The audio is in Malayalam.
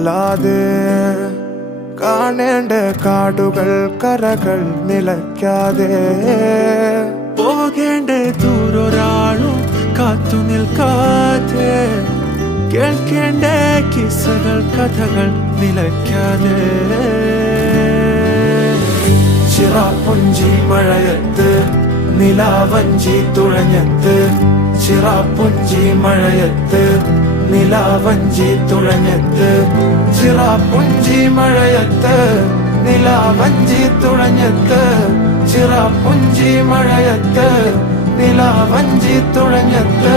അല്ലാതെ കാണേണ്ട കാടുകൾ കരകൾ നിലയ്ക്കാതെ പോകേണ്ട ദൂരൊരാളും കാത്തു നിൽക്കാതെ കേൾക്കേണ്ട കിസ്സകൾ കഥകൾ നിലയ്ക്കാതെ ചിറാപ്പുഞ്ചി മഴയത്ത് നിലാവഞ്ചി തുഴഞ്ഞത്ത് ചിറാപ്പുഞ്ചി മഴയത്ത് നിലാവഞ്ചി തുഴഞ്ഞത്ത് ചിറാപ്പുഞ്ചി മഴയത്ത് നിലാവഞ്ചി തുഴഞ്ഞത്ത് ചിറാപ്പുഞ്ചി മഴയത്ത് നിലാവഞ്ചി തുഴഞ്ഞത്ത്